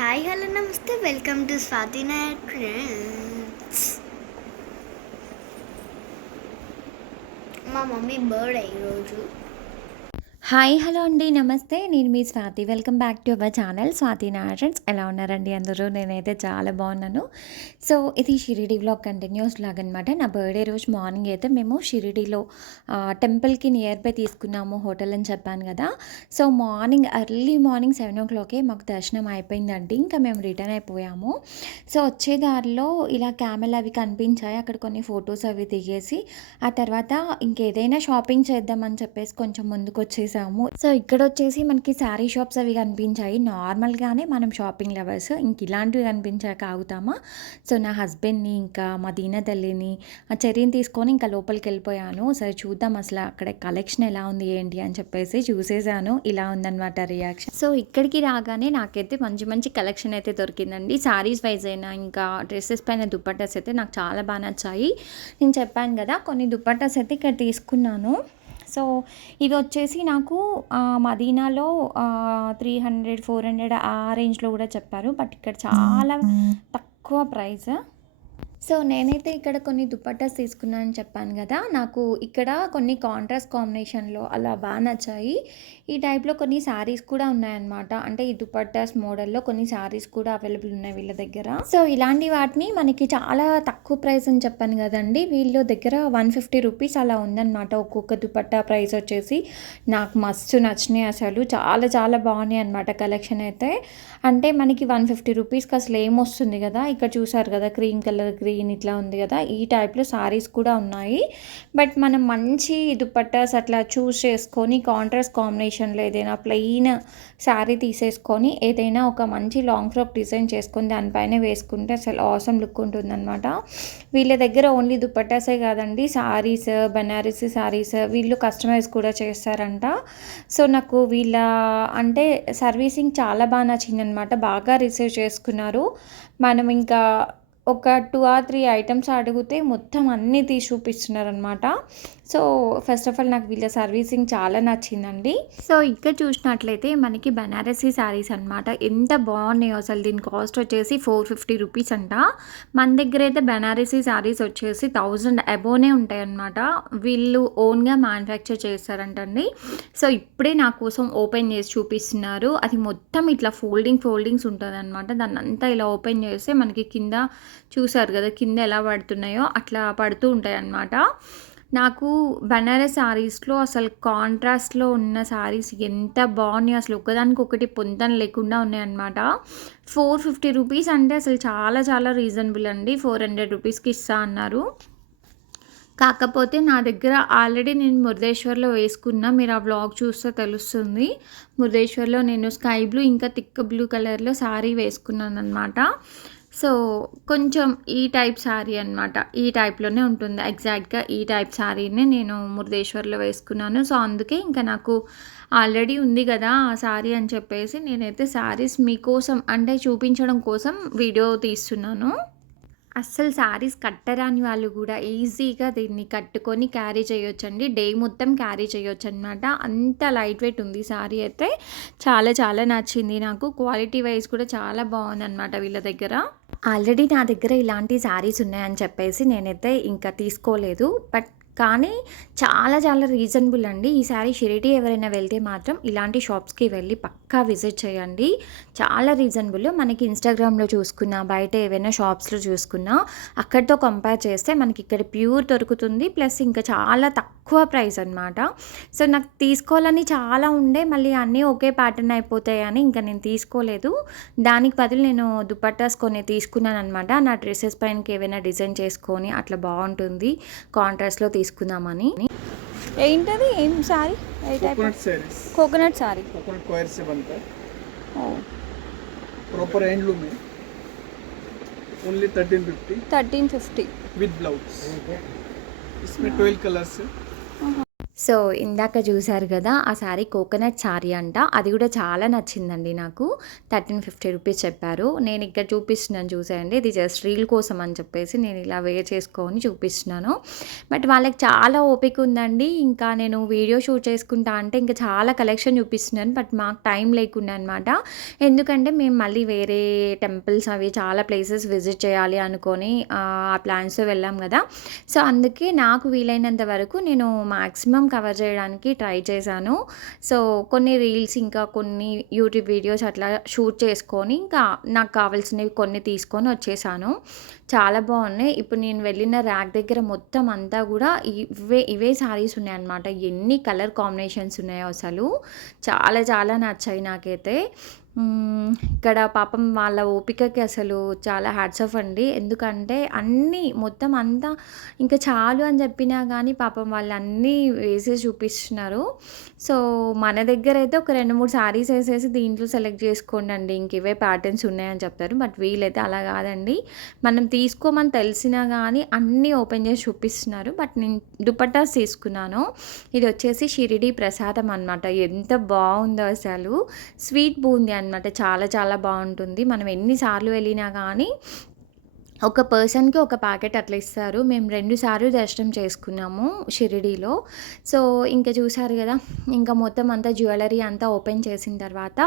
Hi hello నమస్తే welcome to Swathi Nayak trends మా mummy birthday ఈరోజు హాయ్ హలో అండి నమస్తే. నేను మీ Swathi. Welcome back to our channel. Swathi Narayans ఎలా ఉన్నారండి అందరూ? నేనైతే చాలా బాగున్నాను. సో ఇది షిరిడి వ్లాగ్ కంటిన్యూస్ వ్లాగ్ అనమాట నా బర్త్డే రోజు మార్నింగ్ అయితే మేము షిరిడిలో టెంపుల్కి నియర్ బై తీసుకున్నాము హోటల్ అని చెప్పాను కదా. So morning early morning seven ఓ క్లాకే మాకు దర్శనం అయిపోయిందండి. ఇంకా మేము రిటర్న్ అయిపోయాము. సో వచ్చే దారిలో ఇలా క్యామెల్ అవి కనిపించాయి. అక్కడ కొన్ని ఫొటోస్ అవి దిగేసి ఆ తర్వాత ఇంకేదైనా షాపింగ్ చేద్దామని చెప్పేసి కొంచెం ముందుకు వచ్చేసాము సో ఇక్కడ వచ్చేసి మనకి శారీ షాప్స్ అవి కనిపించాయి. నార్మల్గానే మనం షాపింగ్ లవర్స్ ఇంక ఇలాంటివి కనిపించాక ఆగుతామా? సో నా హస్బెండ్ని ఇంకా మా దీన తల్లిని ఆ చర్యని తీసుకొని ఇంకా లోపలికి వెళ్ళిపోయాను సరే చూద్దాం అసలు అక్కడ కలెక్షన్ ఎలా ఉంది ఏంటి అని చెప్పేసి చూసేసాను. ఇలా ఉందన్నమాట రియాక్షన్. సో ఇక్కడికి రాగానే నాకైతే మంచి మంచి కలెక్షన్ అయితే దొరికిందండి. శారీస్ వైజ్ అయినా ఇంకా డ్రెస్సెస్ పైన దుప్పటాస్ అయితే నాకు చాలా బాగా నచ్చాయి. నేను చెప్పాను కదా కొన్ని దుప్పటాస్ అయితే ఇక్కడ తీసుకున్నాను. సో ఇవి వచ్చేసి నాకు మదీనాలో త్రీ హండ్రెడ్ ఫోర్ హండ్రెడ్ ఆ రేంజ్లో కూడా చెప్పారు. బట్ ఇక్కడ చాలా తక్కువ ప్రైస్. సో నేనైతే ఇక్కడ కొన్ని దుపట్టాస్ తీసుకున్నానని చెప్పాను కదా నాకు ఇక్కడ కొన్ని కాంట్రాస్ట్ కాంబినేషన్లో అలా బాగా నచ్చాయి. ఈ టైప్లో కొన్ని శారీస్ కూడా ఉన్నాయన్నమాట. అంటే ఈ దుపట్టాస్ మోడల్లో కొన్ని శారీస్ కూడా అవైలబుల్ ఉన్నాయి వీళ్ళ దగ్గర. సో ఇలాంటి వాటిని మనకి చాలా తక్కువ ప్రైస్ అని చెప్పాను కదండి. వీళ్ళ దగ్గర వన్ ఫిఫ్టీ రూపీస్ అలా ఉందన్నమాట. ఒక్కొక్క దుపట్టా ప్రైస్ వచ్చేసి నాకు మస్తు నచ్చినాయి అసలు. చాలా చాలా బాగున్నాయి అనమాట కలెక్షన్ అయితే. అంటే మనకి వన్ ఫిఫ్టీ రూపీస్కి అసలు ఏమొస్తుంది కదా? ఇక్కడ చూసారు కదా క్రీమ్ కలర్ గ్రీన్ ఇట్లా ఉంది కదా ఈ టైప్లో సారీస్ కూడా ఉన్నాయి. బట్ మనం మంచి దుపట్టాస్ అట్లా చూస్ చేసుకొని కాంట్రాస్ట్ కాంబినేషన్లో ఏదైనా ప్లెయిన్ శారీ తీసేసుకొని ఏదైనా ఒక మంచి లాంగ్ ఫ్రాక్ డిజైన్ చేసుకొని దానిపైన వేసుకుంటే అసలు ఆసమ్ లుక్ ఉంటుందన్నమాట. వీళ్ళ దగ్గర ఓన్లీ దుపట్టాసే కాదండి శారీస్ బనారసి సారీస్ వీళ్ళు కస్టమైజ్ కూడా చేస్తారంట. సో నాకు వీళ్ళ అంటే సర్వీసింగ్ చాలా బాగా నచ్చిందనమాట బాగా రిసీవ్ చేసుకున్నారు. మనం ఇంకా ఒక టూ ఆర్ త్రీ ఐటమ్స్ అడిగితే మొత్తం అన్నీ తీసి చూపిస్తున్నారనమాట సో ఫస్ట్ ఆఫ్ ఆల్ నాకు వీళ్ళ సర్వీసింగ్ చాలా నచ్చిందండి. సో ఇక్కడ చూసినట్లయితే మనకి బనారసీ శారీస్ అనమాట ఎంత బాగున్నాయో అసలు దీని కాస్ట్ వచ్చేసి ఫోర్ ఫిఫ్టీ రూపీస్ అంట. మన దగ్గర అయితే బనారసీ శారీస్ వచ్చేసి థౌజండ్ అబోనే ఉంటాయి అనమాట వీళ్ళు ఓన్గా మ్యానుఫ్యాక్చర్ చేస్తారంటండి. సో ఇప్పుడే నా కోసం ఓపెన్ చేసి చూపిస్తున్నారు. అది మొత్తం ఇట్లా ఫోల్డింగ్ ఫోల్డింగ్స్ ఉంటుంది అనమాట దాన్ని అంతా ఇలా ఓపెన్ చేస్తే మనకి కింద చూసారు కదా కింద ఎలా పడుతున్నాయో అట్లా పడుతూ ఉంటాయి అన్నమాట నాకు బనారస్ శారీస్లో అసలు కాంట్రాస్ట్లో ఉన్న శారీస్ ఎంత బాగున్నాయి. అసలు ఒకదానికి ఒకటి పొంతన లేకుండా ఉన్నాయన్నమాట. ఫోర్ ఫిఫ్టీ రూపీస్ అంటే అసలు చాలా చాలా రీజనబుల్ అండి. ఫోర్ హండ్రెడ్ రూపీస్కి ఇస్తా అన్నారు. కాకపోతే నా దగ్గర ఆల్రెడీ నేను మురుదేశ్వర్లో వేసుకున్నా. మీరు ఆ వ్లాగ్ చూస్తే తెలుస్తుంది. మురుదేశ్వర్లో నేను స్కై బ్లూ ఇంకా థిక్ బ్లూ కలర్లో శారీ వేసుకున్నాను అనమాట సో కొంచెం ఈ టైప్ శారీ అనమాట ఈ టైప్లోనే ఉంటుంది. ఎగ్జాక్ట్గా ఈ టైప్ శారీనే నేను మురుదేశ్వర్లో వేసుకున్నాను. సో అందుకే ఇంకా నాకు ఆల్రెడీ ఉంది కదా ఆ శారీ అని చెప్పేసి నేనైతే శారీస్ మీకోసం అంటే చూపించడం కోసం వీడియో తీస్తున్నాను. అస్సలు శారీస్ కట్టరాని వాళ్ళు కూడా ఈజీగా దీన్ని కట్టుకొని క్యారీ చేయొచ్చండి. డే మొత్తం క్యారీ చేయొచ్చు అనమాట అంత లైట్ వెయిట్ ఉంది శారీ అయితే. చాలా చాలా నచ్చింది నాకు. క్వాలిటీ వైజ్ కూడా చాలా బాగుంది అనమాట వీళ్ళ దగ్గర. ఆల్రెడీ నా దగ్గర ఇలాంటి శారీస్ ఉన్నాయని చెప్పేసి నేనైతే ఇంకా తీసుకోలేదు. బట్ కానీ చాలా చాలా రీజనబుల్ అండి. ఈసారి షిరిటీ ఎవరైనా వెళ్తే మాత్రం ఇలాంటి షాప్స్కి వెళ్ళి పక్కా విజిట్ చేయండి. చాలా రీజనబుల్ మనకి ఇన్స్టాగ్రామ్లో చూసుకున్నా బయట ఏవైనా షాప్స్లో చూసుకున్నా అక్కడితో కంపేర్ చేస్తే మనకి ఇక్కడ ప్యూర్ దొరుకుతుంది. ప్లస్ ఇంకా చాలా తక్కువ ప్రైస్ అనమాట సో నాకు తీసుకోవాలని చాలా ఉండే మళ్ళీ అన్నీ ఒకే ప్యాటర్న్ అయిపోతాయని ఇంకా నేను తీసుకోలేదు. దానికి బదులు నేను దుపట్టాస్ కొన్ని తీసుకున్నాను అనమాట నా డ్రెస్సెస్ పైనకి ఏవైనా డిజైన్ చేసుకొని అట్లా బాగుంటుంది. కాంట్రాస్ట్లో తీసుకుందామని ఏంటది ఏం సారీ ఏ type coconut saris coconut sari coconut coir से बनता है प्रॉपर हैंडलूम है only thirteen fifty thirteen fifty with blouse इसमें ट्वेल्व कलर्स है సో ఇందాక చూసారు కదా ఆ శారీ కోకోనట్ శారీ అంట. అది కూడా చాలా నచ్చిందండి నాకు. థర్టీన్ ఫిఫ్టీ రూపీస్ చెప్పారు. నేను ఇక్కడ చూపిస్తున్నాను చూసేయండి. ఇది జస్ట్ రీల్ కోసం అని చెప్పేసి నేను ఇలా వేర్ చేసుకొని చూపిస్తున్నాను. బట్ వాళ్ళకి చాలా ఓపిక ఉందండి. ఇంకా నేను వీడియో షూట్ చేసుకుంటా అంటే ఇంకా చాలా కలెక్షన్ చూపిస్తున్నాను. బట్ మాకు టైం లేకుండా అనమాట ఎందుకంటే మేము మళ్ళీ వేరే టెంపుల్స్ అవి చాలా ప్లేసెస్ విజిట్ చేయాలి అనుకొని ఆ ప్లాన్స్తో వెళ్ళాం కదా. సో అందుకే నాకు వీలైనంత వరకు నేను మ్యాక్సిమం కవర్ చేయడానికి ట్రై చేశాను. సో కొన్ని రీల్స్ ఇంకా కొన్ని యూట్యూబ్ వీడియోస్ అట్లా షూట్ చేసుకొని ఇంకా నాకు కావాల్సినవి కొన్ని తీసుకొని వచ్చేసాను. చాలా బాగున్నాయి. ఇప్పుడు నేను వెళ్ళిన ర్యాక్ దగ్గర మొత్తం అంతా కూడా ఇవే ఇవే శారీస్ ఉన్నాయన్నమాట. ఎన్ని కలర్ కాంబినేషన్స్ ఉన్నాయో అసలు. చాలా చాలా నచ్చాయి నాకైతే. ఇక్కడ పాపం వాళ్ళ ఓపికకి అసలు చాలా హ్యాట్స్ ఆఫ్ అండి. ఎందుకంటే అన్నీ మొత్తం అంతా ఇంకా చాలు అని చెప్పినా కానీ పాపం వాళ్ళు అన్నీ వేసి చూపిస్తున్నారు. సో మన దగ్గర అయితే ఒక రెండు మూడు శారీస్ వేసేసి దీంట్లో సెలెక్ట్ చేసుకోండి అండి. ఇంక ఇవే ప్యాటర్న్స్ ఉన్నాయని చెప్తారు. బట్ వీళ్ళైతే అలా కాదండి. మనం తీసుకోమని తెలిసినా కానీ అన్నీ ఓపెన్ చేసి చూపిస్తున్నారు. బట్ నేను దుపట్టాస్ తీసుకున్నాను. ఇది వచ్చేసి షిరిడి ప్రసాదం అనమాట ఎంత బాగుందో అసలు. స్వీట్ బూందీ అనమాట చాలా చాలా బాగుంటుంది. మనం ఎన్నిసార్లు వెళ్ళినా కానీ ఒక పర్సన్కి ఒక ప్యాకెట్ అట్లా ఇస్తారు. మేము రెండుసార్లు దర్శనం చేసుకున్నాము షిరిడీలో. సో ఇంకా చూసారు కదా ఇంకా మొత్తం అంతా జ్యువెలరీ అంతా ఓపెన్ చేసిన తర్వాత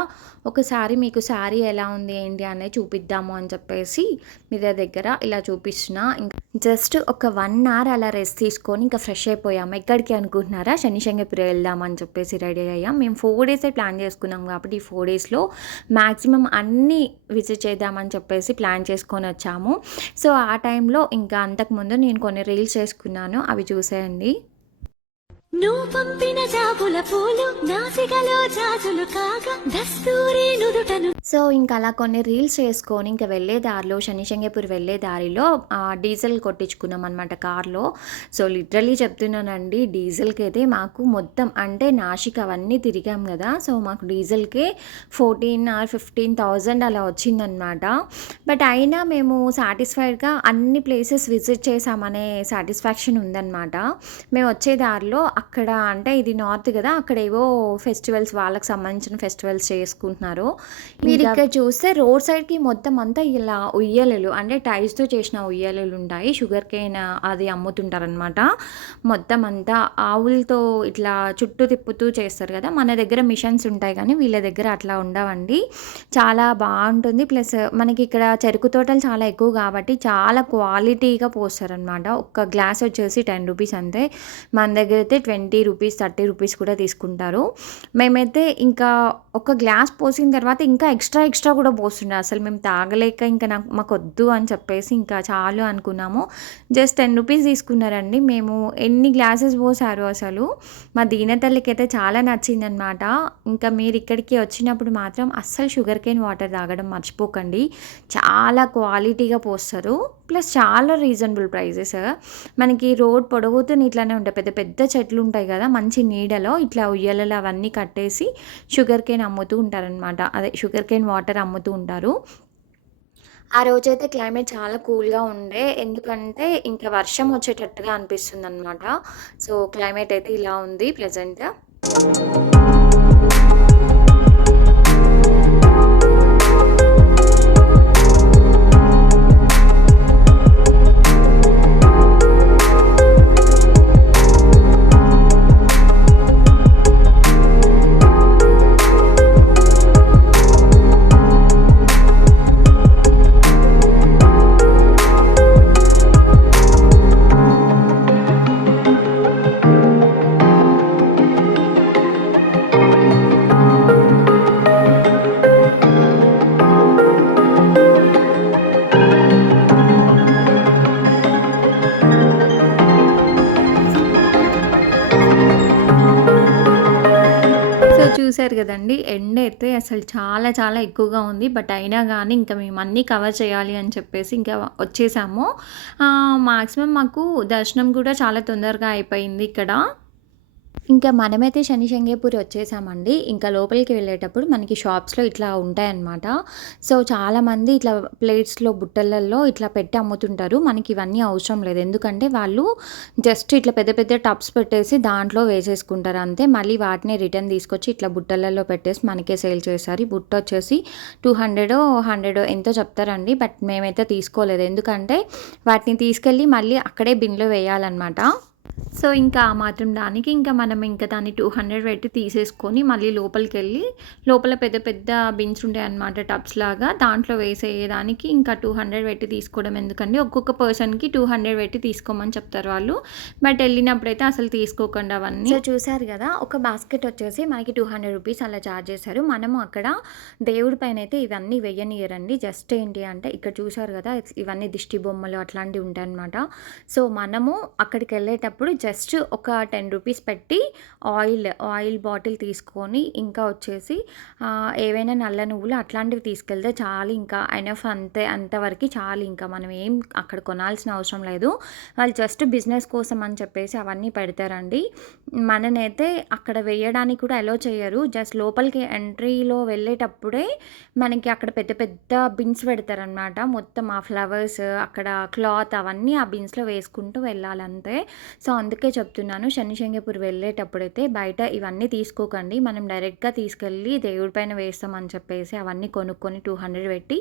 ఒకసారి మీకు శారీ ఎలా ఉంది ఏంటి అనేది చూపిద్దాము అని చెప్పేసి మీద దగ్గర ఇలా చూపిస్తున్న. ఇంకా జస్ట్ ఒక వన్ అవర్ అలా రెస్ట్ తీసుకొని ఇంకా ఫ్రెష్ అయిపోయాము. ఎక్కడికి అనుకుంటున్నారా? శనిశంగపురి వెళ్దామని చెప్పేసి రెడీ అయ్యాం. మేము ఫోర్ డేసే ప్లాన్ చేసుకున్నాం కాబట్టి ఈ ఫోర్ డేస్లో మ్యాక్సిమం అన్నీ విజిట్ చేద్దామని చెప్పేసి ప్లాన్ చేసుకొని వచ్చాము. సో ఆ టైంలో ఇంకా అంతకుముందు నేను కొన్ని రీల్స్ చేసుకున్నాను. అవి చూసేయండి. నువ్వు పంపిన జాబుల పూలు నాసికలో జాజులు కాగా దస్తూరి నుదుటను. సో ఇంకా అలా కొన్ని రీల్స్ చేసుకొని ఇంకా వెళ్ళే దారిలో శనిశంగపూర్ వెళ్ళే దారిలో డీజిల్ కొట్టించుకున్నాం అనమాట కార్లో. సో లిటరలీ చెప్తున్నానండి డీజిల్కి అయితే మాకు మొత్తం అంటే నాసిక్ అవన్నీ తిరిగాం కదా. సో మాకు డీజిల్కే ఫోర్టీన్ ఆర్ ఫిఫ్టీన్ థౌజండ్ అలా వచ్చిందనమాట బట్ అయినా మేము సాటిస్ఫైడ్గా అన్ని ప్లేసెస్ విజిట్ చేసామనే సాటిస్ఫాక్షన్ ఉందన్నమాట. మేము వచ్చే దారిలో అక్కడ అంటే ఇది నార్త్ కదా అక్కడ ఏవో ఫెస్టివల్స్ వాళ్ళకి సంబంధించిన ఫెస్టివల్స్ చేసుకుంటున్నారు. మీరు ఇక్కడ చూస్తే రోడ్ సైడ్కి మొత్తం అంతా ఇలా ఉయ్యాలలు అంటే టైల్స్తో చేసిన ఉయ్యాలలు ఉంటాయి. షుగర్ కేన్ అది అమ్ముతుంటారనమాట మొత్తం అంతా ఆవులతో ఇట్లా చుట్టూ తిప్పుతూ చేస్తారు కదా మన దగ్గర మిషన్స్ ఉంటాయి కానీ వీళ్ళ దగ్గర అట్లా ఉండవండి. చాలా బాగుంటుంది. ప్లస్ మనకి ఇక్కడ చెరుకు తోటలు చాలా ఎక్కువ కాబట్టి చాలా క్వాలిటీగా పోస్తారనమాట ఒక్క గ్లాస్ వచ్చేసి టెన్ రూపీస్ అంతే. మన దగ్గర అయితే ట్వంటీ రూపీస్ థర్టీ రూపీస్ కూడా తీసుకుంటారు. మేమైతే ఇంకా ఒక గ్లాస్ పోసిన తర్వాత ఇంకా ఎక్స్ట్రా ఎక్స్ట్రా కూడా పోస్తుండే. అసలు మేము తాగలేక ఇంకా నాకు మాకు వద్దు అని చెప్పేసి ఇంకా చాలు అనుకున్నాము. జస్ట్ టెన్ రూపీస్ తీసుకున్నారండి. మేము ఎన్ని గ్లాసెస్ పోసారు అసలు? మా దీనతల్లికి అయితే చాలా నచ్చిందనమాట ఇంకా మీరు ఇక్కడికి వచ్చినప్పుడు మాత్రం అస్సలు షుగర్ కేన్ వాటర్ తాగడం మర్చిపోకండి. చాలా క్వాలిటీగా పోస్తారు. ప్లస్ చాలా రీజనబుల్ ప్రైజెస్. మనకి రోడ్ పొడవుతూ ఇట్లానే ఉంటాయి. పెద్ద పెద్ద చెట్లు ఉంటాయి కదా మంచి నీడలో ఇట్లా ఉయ్యలలు అవన్నీ కట్టేసి షుగర్ కేన్ అమ్ముతూ ఉంటారనమాట అదే షుగర్ కేన్ వాటర్ అమ్ముతూ ఉంటారు. ఆ రోజైతే క్లైమేట్ చాలా కూల్గా ఉండే. ఎందుకంటే ఇంకా వర్షం వచ్చేటట్టుగా అనిపిస్తుంది అనమాట సో క్లైమేట్ అయితే ఇలా ఉంది ప్రజెంట్ చూశారు కదండి ఎండ అయితే అసలు చాలా చాలా ఎక్కువగా ఉంది. బట్ అయినా కానీ ఇంకా మేము అన్నీ కవర్ చేయాలి అని చెప్పేసి ఇంకా వచ్చేసాము. మాక్సిమం మాకు దర్శనం కూడా చాలా తొందరగా అయిపోయింది ఇక్కడ. ఇంకా మనమైతే శని శంగేపూరి వచ్చేసామండి. ఇంకా లోపలికి వెళ్ళేటప్పుడు మనకి షాప్స్లో ఇట్లా ఉంటాయన్నమాట. సో చాలామంది ఇట్లా ప్లేట్స్లో బుట్టలలో ఇట్లా పెట్టి అమ్ముతుంటారు. మనకి ఇవన్నీ అవసరం లేదు. ఎందుకంటే వాళ్ళు జస్ట్ ఇట్లా పెద్ద పెద్ద టబ్స్ పెట్టేసి దాంట్లో వేసేసుకుంటారు అంతే. మళ్ళీ వాటిని రిటర్న్ తీసుకొచ్చి ఇట్లా బుట్టలలో పెట్టేసి మనకే సేల్ చేస్తారు. ఈ బుట్ట వచ్చేసి టూ హండ్రెడ్ హండ్రెడ్ ఎంతో చెప్తారండి. బట్ మేమైతే తీసుకోలేదు. ఎందుకంటే వాటిని తీసుకెళ్ళి మళ్ళీ అక్కడే బిన్లో వేయాలన్నమాట. సో ఇంకా ఆ మాత్రం దానికి ఇంకా మనం ఇంకా దాన్ని టూ హండ్రెడ్ పెట్టి తీసేసుకొని మళ్ళీ లోపలికి వెళ్ళి లోపల పెద్ద పెద్ద బిన్స్ ఉంటాయి అన్నమాట టబ్స్ లాగా. దాంట్లో వేసేయడానికి ఇంకా టూ హండ్రెడ్ పెట్టి తీసుకోవడం ఎందుకండి? ఒక్కొక్క పర్సన్కి టూ హండ్రెడ్ పెట్టి తీసుకోమని చెప్తారు వాళ్ళు. బట్ వెళ్ళినప్పుడైతే అసలు తీసుకోకుండా అవన్నీ. సో చూసారు కదా ఒక బాస్కెట్ వచ్చేసి మనకి టూ హండ్రెడ్ రూపీస్ అలా చార్జ్ చేశారు. మనము అక్కడ దేవుడి పైన అయితే ఇవన్నీ వెయ్యనియరండి జస్ట్ ఏంటి అంటే ఇక్కడ చూసారు కదా ఇవన్నీ దిష్టి బొమ్మలు అట్లాంటివి ఉంటాయన్నమాట. సో మనము అక్కడికి వెళ్ళేటప్పుడు జస్ట్ ఒక టెన్ రూపీస్ పెట్టి ఆయిల్ ఆయిల్ బాటిల్ తీసుకొని ఇంకా వచ్చేసి ఏవైనా నల్ల నువ్వులు అట్లాంటివి తీసుకెళ్తే చాలు ఇంకా. ఎనఫ్ అంతే అంతవరకు చాలు ఇంకా. మనం ఏం అక్కడ కొనాల్సిన అవసరం లేదు. వాళ్ళు జస్ట్ బిజినెస్ కోసం అని చెప్పేసి అవన్నీ పెడతారండి. మననైతే అక్కడ వేయడానికి కూడా అలో చేయరు. జస్ట్ లోపలికి ఎంట్రీలో వెళ్ళేటప్పుడే మనకి అక్కడ పెద్ద పెద్ద బిన్స్ పెడతారనమాట మొత్తం ఆ ఫ్లవర్స్ అక్కడ క్లాత్ అవన్నీ ఆ బిన్స్లో వేసుకుంటూ వెళ్ళాలంతే. సో అందుకే చెప్తున్నాను. శని శంగపూర్ వెళ్ళేటప్పుడైతే బయట ఇవన్నీ తీసుకోకండి. మనం డైరెక్ట్గా తీసుకెళ్ళి దేవుడి పైన వేస్తామని చెప్పేసి అవన్నీ కొనుక్కొని టూ హండ్రెడ్ పెట్టి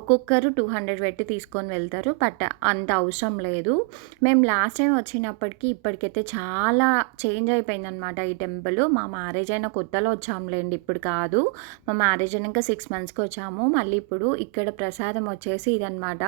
ఒక్కొక్కరు టూ హండ్రెడ్ పెట్టి తీసుకొని వెళ్తారు. బట్ అంత అవసరం లేదు. మేము లాస్ట్ టైం వచ్చినప్పటికీ ఇప్పటికైతే చాలా చేంజ్ అయిపోయిందనమాట ఈ టెంపుల్. మా మ్యారేజ్ అయిన కొత్తలో వచ్చాములేండి ఇప్పుడు కాదు. మా మ్యారేజ్ అయినాక సిక్స్ మంత్స్కి వచ్చాము. మళ్ళీ ఇప్పుడు ఇక్కడ ప్రసాదం వచ్చేసి ఇదనమాట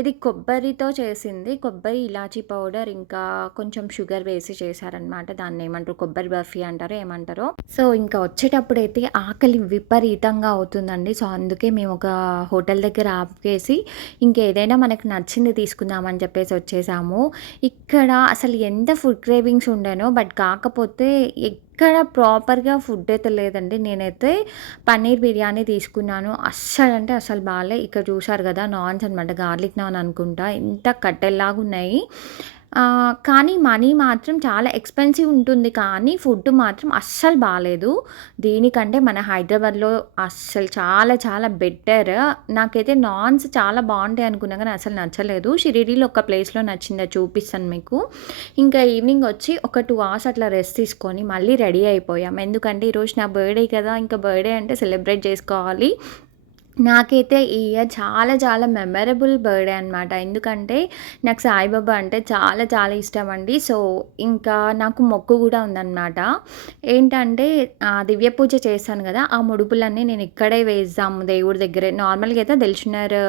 ఇది కొబ్బరితో చేసింది. కొబ్బరి ఇలాచీ పౌడర్ ఇంకా కొంచెం కొంచెం షుగర్ వేసి చేశారనమాట దాన్ని ఏమంటారు? కొబ్బరి బర్ఫీ అంటారు ఏమంటారో. సో ఇంకా వచ్చేటప్పుడైతే ఆకలి విపరీతంగా అవుతుందండి. సో అందుకే మేము ఒక హోటల్ దగ్గర ఆపేసి ఇంకేదైనా మనకు నచ్చింది తీసుకుందామని చెప్పేసి వచ్చేసాము. ఇక్కడ అసలు ఎంత ఫుడ్ క్రేవింగ్స్ ఉండేనో బట్ కాకపోతే ఎక్కడ ప్రాపర్గా ఫుడ్ అయితే లేదండి. నేనైతే పన్నీర్ బిర్యానీ తీసుకున్నాను. అస్సలు అంటే అస్సలు బాగాలే. ఇక్కడ చూసారు కదా నాన్స్ అనమాట గార్లిక్ నాన్ అనుకుంటా. ఎంత కట్టెల్లాగా ఉన్నాయి. కానీ మనీ మాత్రం చాలా ఎక్స్పెన్సివ్ ఉంటుంది. కానీ ఫుడ్ మాత్రం అస్సలు బాగాలేదు దీనికంటే మన హైదరాబాద్లో అస్సలు చాలా చాలా బెటర్. నాకైతే నాన్స్ చాలా బాగుంటాయి అనుకున్నా కానీ అసలు నచ్చలేదు. షిరిడీలో ఒక ప్లేస్లో నచ్చిందా చూపిస్తాను మీకు. ఇంకా ఈవినింగ్ వచ్చి ఒక టూ అవర్స్ అట్లా రెస్ట్ తీసుకొని మళ్ళీ రెడీ అయిపోయాం. ఎందుకంటే ఈరోజు నా బర్త్డే కదా ఇంకా బర్త్డే అంటే సెలబ్రేట్ చేసుకోవాలి. నాకైతే ఈ ఇయర్ చాలా చాలా మెమరబుల్ బర్త్డే అనమాట ఎందుకంటే నాకు సాయిబాబా అంటే చాలా చాలా ఇష్టం అండి సో ఇంకా నాకు మొక్కు కూడా ఉందన్నమాట. ఏంటంటే దివ్య పూజ చేశాను కదా ఆ ముడుపులన్నీ నేను ఇక్కడే వేద్దాము దేవుడి దగ్గరే. నార్మల్గా అయితే తెలిసినారు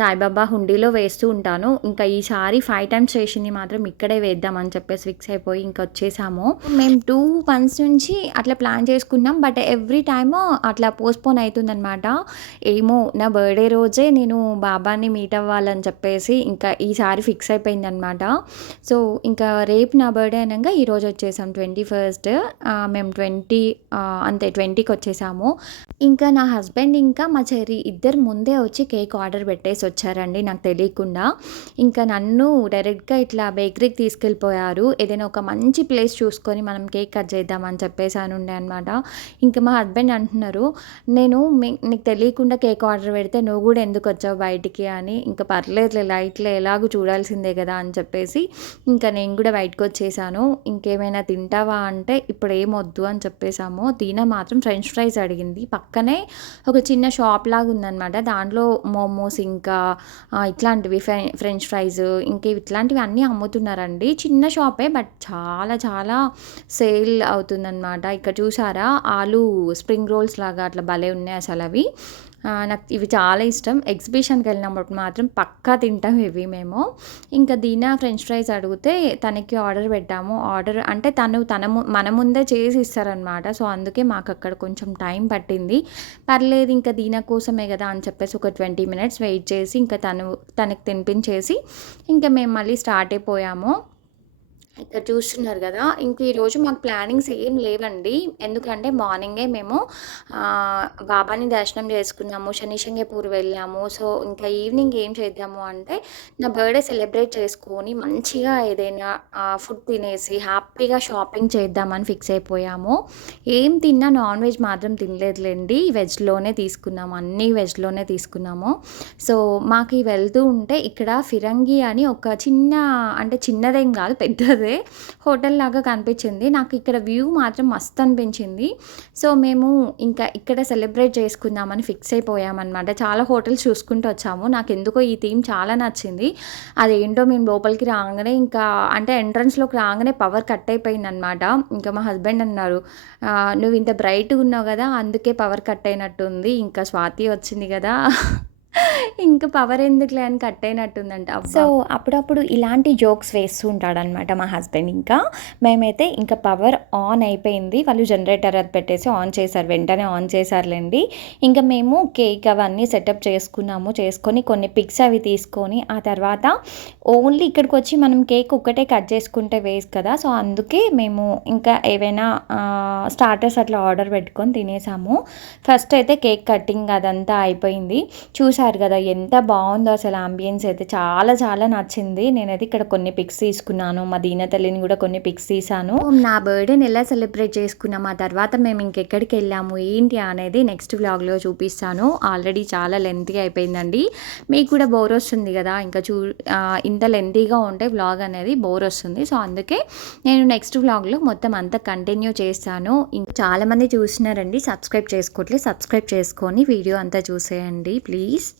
సాయిబాబా హుండీలో వేస్తూ ఉంటాను. ఇంకా ఈసారి ఫైవ్ టైమ్స్ చేసింది మాత్రం ఇక్కడే వేద్దామని చెప్పేసి ఫిక్స్ అయిపోయి ఇంకా వచ్చేసాము. మేము టూ మంత్స్ నుంచి అట్లా ప్లాన్ చేసుకున్నాం. బట్ ఎవ్రీ టైమ్ అట్లా పోస్ట్పోన్ అవుతుందన్నమాట. ఏమో నా బర్త్డే రోజే నేను బాబాని మీట్ అవ్వాలని చెప్పేసి ఇంకా ఈసారి ఫిక్స్ అయిపోయిందనమాట సో ఇంకా రేపు నా బర్త్డే అనగా ఈరోజు వచ్చేసాం ట్వంటీ ఫస్ట్. మేము ట్వంటీ అంతే ట్వంటీకి వచ్చేసాము. ఇంకా నా హస్బెండ్ ఇంకా మా చెర్రీ ఇద్దరు ముందే వచ్చి కేక్ ఆర్డర్ పెట్టేసి వచ్చారండి నాకు తెలియకుండా. ఇంకా నన్ను డైరెక్ట్గా ఇట్లా బేకరీకి తీసుకెళ్ళిపోయారు. ఏదైనా ఒక మంచి ప్లేస్ చూసుకొని మనం కేక్ కట్ చేద్దామని చెప్పేసి అని ఉండే అనమాట ఇంకా మా హస్బెండ్ అంటున్నారు నేను మీ- నీకు తెలియకుండా కేక్ ఆర్డర్ పెడితే నువ్వు కూడా ఎందుకు వచ్చావు బయటికి అని ఇంకా పర్లేదులే లైట్లో ఎలాగో చూడాల్సిందే కదా అని చెప్పేసి ఇంకా నేను కూడా బయటకు వచ్చేసాను. ఇంకేమైనా తింటావా అంటే ఇప్పుడు ఏం వద్దు అని చెప్పేసాము. దీనా మాత్రం ఫ్రెంచ్ ఫ్రైస్ అడిగింది. పక్కనే ఒక చిన్న షాప్ లాగా ఉందన్నమాట. దాంట్లో మోమోస్ ఇంకా ఇట్లాంటివి ఫ్రె ఫ్రెంచ్ ఫ్రైస్ ఇంకా ఇట్లాంటివి అన్నీ అమ్ముతున్నారండి. చిన్న షాపే బట్ చాలా చాలా సేల్ అవుతుందన్నమాట. ఇక్కడ చూసారా? ఆలు స్ప్రింగ్ రోల్స్ లాగా అట్లా భలే ఉన్నాయి అసలు అవి నాకు ఇవి చాలా ఇష్టం. ఎగ్జిబిషన్కి వెళ్ళినప్పుడు మాత్రం పక్కా తింటాం ఇవి మేము. ఇంకా దీనా ఫ్రెంచ్ ఫ్రైస్ అడిగితే తనకి ఆర్డర్ పెట్టాము. ఆర్డర్ అంటే తను తన ము- మన ముందే చేసి ఇస్తారనమాట సో అందుకే మాకు అక్కడ కొంచెం టైం పట్టింది. పర్లేదు ఇంకా దీనా కోసమే కదా అని చెప్పేసి ఒక ట్వంటీ మినిట్స్ వెయిట్ చేసి ఇంకా తను తనకి తినిపించేసి ఇంకా మేము మళ్ళీ స్టార్ట్ అయిపోయాము. ఇక్కడ చూస్తున్నారు కదా. ఇంక ఈరోజు మాకు ప్లానింగ్స్ ఏం లేవండి. ఎందుకంటే మార్నింగే మేము బాబాని దర్శనం చేసుకున్నాము శనిశంగపూర్ వెళ్ళాము. సో ఇంకా ఈవినింగ్ ఏం చేద్దాము అంటే నా బర్త్డే సెలబ్రేట్ చేసుకొని మంచిగా ఏదైనా ఫుడ్ తినేసి హ్యాపీగా షాపింగ్ చేద్దామని ఫిక్స్ అయిపోయాము. ఏం తిన్నా నాన్ వెజ్ మాత్రం తినలేదులేండి. వెజ్లోనే తీసుకున్నాము. అన్నీ వెజ్లోనే తీసుకున్నాము. సో మాకు వెళ్తూ ఉంటే ఇక్కడ ఫిరంగి అని ఒక చిన్న అంటే చిన్నదేం కాదు పెద్దది హోటల్ లాగా కనిపించింది. నాకు ఇక్కడ వ్యూ మాత్రం మస్త్ అనిపించింది. సో మేము ఇంకా ఇక్కడ సెలబ్రేట్ చేసుకుందామని ఫిక్స్ అయిపోయామన్నమాట. చాలా హోటల్స్ చూసుకుంటూ వచ్చాము. నాకు ఎందుకో ఈ థీమ్ చాలా నచ్చింది. అదేంటో మేము లోపలికి రాగానే ఇంకా అంటే ఎంట్రన్స్లోకి రాగానే పవర్ కట్ అయిపోయింది అనమాట ఇంకా మా హస్బెండ్ అన్నారు నువ్వు ఇంత బ్రైట్గా ఉన్నావు కదా అందుకే పవర్ కట్ అయినట్టుంది. ఇంకా స్వాతి వచ్చింది కదా. ఇంకా పవర్ ఎందుకులే అని కట్ అయినట్టుందంట. సో అప్పుడప్పుడు ఇలాంటి జోక్స్ వేస్తూ ఉంటాడనమాట మా హస్బెండ్ ఇంకా. మేమైతే ఇంకా పవర్ ఆన్ అయిపోయింది. వాళ్ళు జనరేటర్ అది పెట్టేసి ఆన్ చేశారు. వెంటనే ఆన్ చేశారులేండి. ఇంకా మేము కేక్ అవన్నీ సెటప్ చేసుకున్నాము. చేసుకొని కొన్ని పిక్స్ అవి తీసుకొని ఆ తర్వాత ఓన్లీ ఇక్కడికి వచ్చి మనం కేక్ ఒక్కటే కట్ చేసుకుంటే వేస్ట్ కదా. సో అందుకే మేము ఇంకా ఏవైనా స్టార్టర్స్ అట్లా ఆర్డర్ పెట్టుకొని తినేసాము. ఫస్ట్ అయితే కేక్ కటింగ్ అదంతా అయిపోయింది. చూసారు కదా ఎంత బాగుందో అసలు అంబియన్స్ అయితే. చాలా చాలా నచ్చింది. నేనైతే ఇక్కడ కొన్ని పిక్స్ తీసుకున్నాను. మా దీన తల్లిని కూడా కొన్ని పిక్స్ తీసాను నా బర్త్డేని ఎలా సెలబ్రేట్ చేసుకున్నాం? ఆ తర్వాత మేము ఇంకెక్కడికి వెళ్ళాము? ఏంటి అనేది నెక్స్ట్ వ్లాగ్లో చూపిస్తాను. ఆల్రెడీ చాలా లెంతీ అయిపోయిందండి. మీకు కూడా బోర్ వస్తుంది కదా? ఇంకా చూ ఇంత లెంతీగా ఉంటే వ్లాగ్ అనేది బోర్ వస్తుంది. సో అందుకే నేను నెక్స్ట్ వ్లాగ్లో మొత్తం అంతా కంటిన్యూ చేస్తాను. ఇంకా చాలామంది చూసినారండి సబ్స్క్రైబ్ చేసుకోవట్లేదు సబ్స్క్రైబ్ చేసుకొని వీడియో అంతా చూసేయండి ప్లీజ్